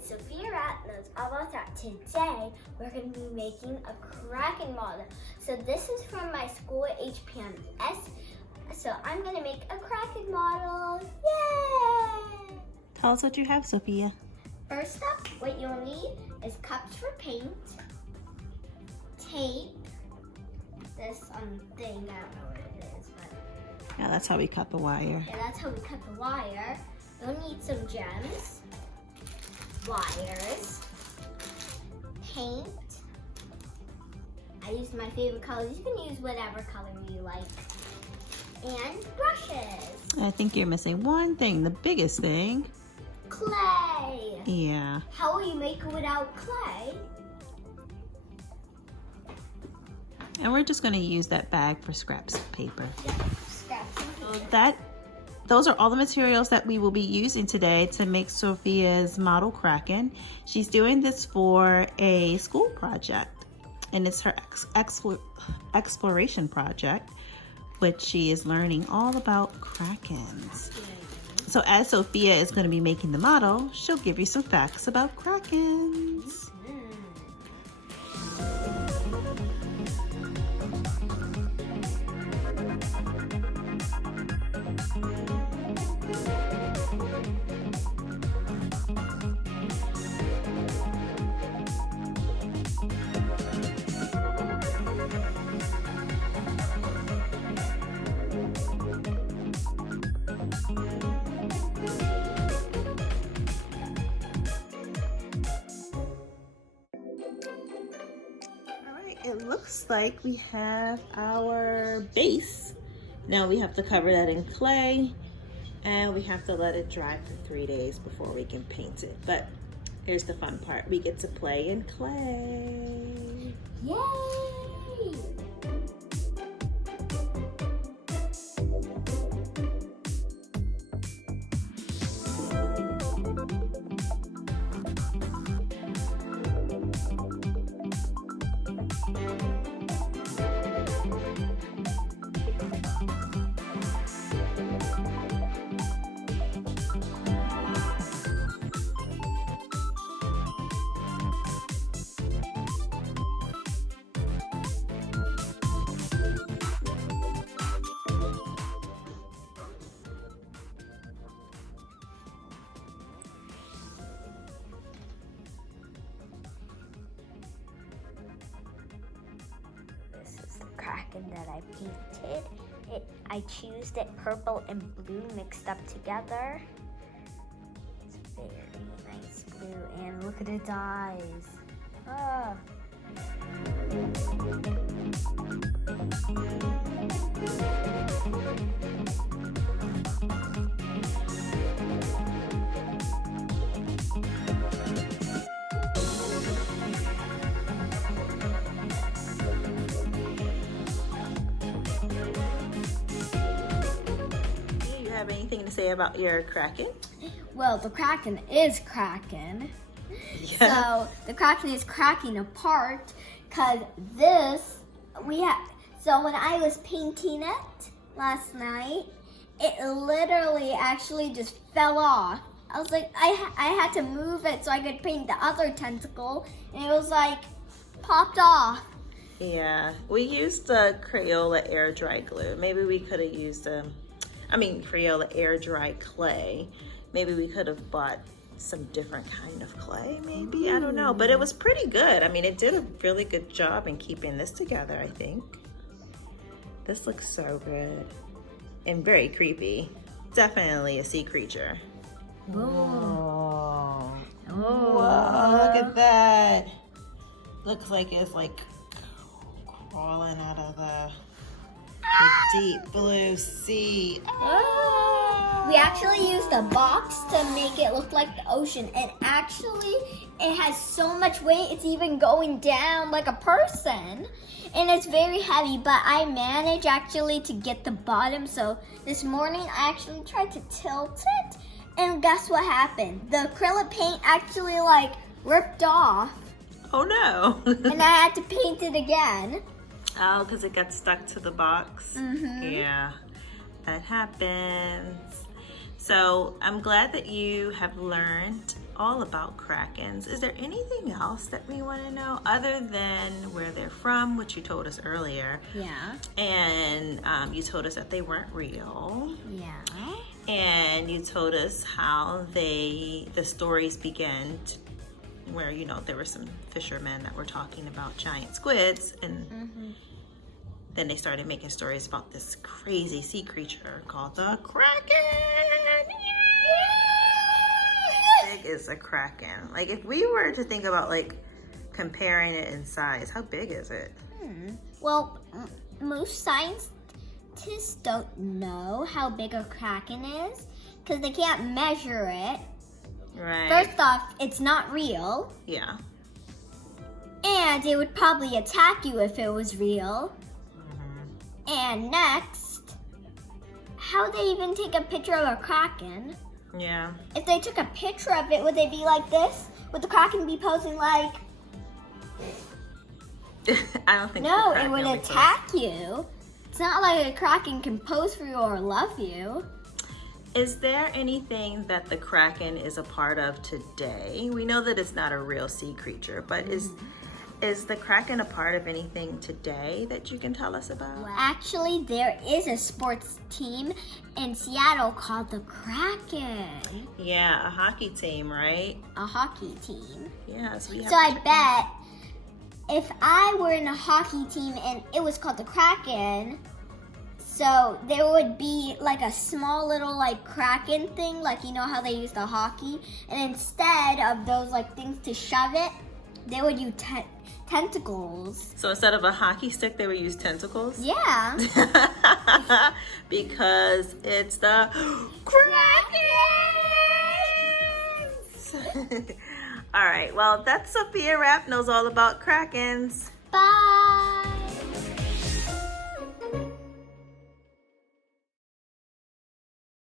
it's Sofia and it's almost out. Today we're going to be making a Kraken model. So this is from my school HPMS. So I'm going to make a Kraken model. Yay! Tell us what you have, Sophia. First up, what you'll need is cups for paint, tape, this thing, I don't know what it is, but Yeah, that's how we cut the wire. yeah, that's how we cut the wire. You'll need some gems, wires, paint. I used my favorite colors. You can use whatever color you like. And brushes. I think you're missing one thing, the biggest thing. Clay. Yeah. How will you make it without clay? And we're just going to use that bag for scraps of paper. Yeah, scraps and paper. Those are all the materials that we will be using today to make Sophia's model Kraken. She's doing this for a school project, and it's her exploration project, which she is learning all about Krakens. So as Sophia is going to be making the model, she'll give you some facts about Krakens. It looks like we have our base. Now we have to cover that in clay and we have to let it dry for 3 days before we can paint it. But here's the fun part. We get to play in clay. Yay! Kraken that I painted. I choose it purple and blue mixed up together. It's very nice blue, and look at its eyes. Ah. Have anything to say about your Kraken? Well, the Kraken is Kraken. Yeah. So the Kraken is cracking apart because this so when I was painting it last night, it literally actually just fell off. I was like, I had to move it so I could paint the other tentacle, and it was like popped off. Yeah, we used the Crayola Air Dry Glue. Maybe we could have used Crayola Air Dry Clay. Maybe we could have bought some different kind of clay, maybe. I don't know, but it was pretty good. I mean, it did a really good job in keeping this together, I think. This looks so good and very creepy. Definitely a sea creature. Whoa. Oh. Whoa, look at that. Looks like it's like crawling out of the deep blue sea. Oh. We actually used a box to make it look like the ocean, and actually it has so much weight it's even going down like a person, and it's very heavy, but I managed actually to get the bottom. So this morning I actually tried to tilt it, and guess what happened? The acrylic paint actually like ripped off. Oh no. And I had to paint it again. Oh, because it got stuck to the box. Mm-hmm. Yeah, that happens. So I'm glad that you have learned all about Krakens. Is there anything else that we want to know other than where they're from, which you told us earlier? Yeah. And you told us that they weren't real. Yeah. And you told us how the stories began where, you know, there were some fishermen that were talking about giant squids, and then they started making stories about this crazy sea creature called the Kraken. How big is a Kraken? Like, if we were to think about like comparing it in size, how big is it? Well, most scientists don't know how big a Kraken is because they can't measure it. Right. First off, it's not real. Yeah. And it would probably attack you if it was real. And next, how would they even take a picture of a Kraken? Yeah. If they took a picture of it, would they be like this? Would the Kraken be posing like... I don't think No, the Kraken it would will be attack you. It's not like a Kraken can pose for you or love you. Is there anything that the Kraken is a part of today? We know that it's not a real sea creature, but is the Kraken a part of anything today that you can tell us about? Well, actually, there is a sports team in Seattle called the Kraken. Yeah, a hockey team, right? A hockey team. Yes, we have. So I bet if I were in a hockey team and it was called the Kraken, so there would be like a small little like Kraken thing, like you know how they use the hockey, and instead of those like things to shove it, they would use tentacles. So instead of a hockey stick, they would use tentacles? Yeah. Because it's the Krakens! All right, well, that's Sophia Rapp knows all about Krakens. Bye.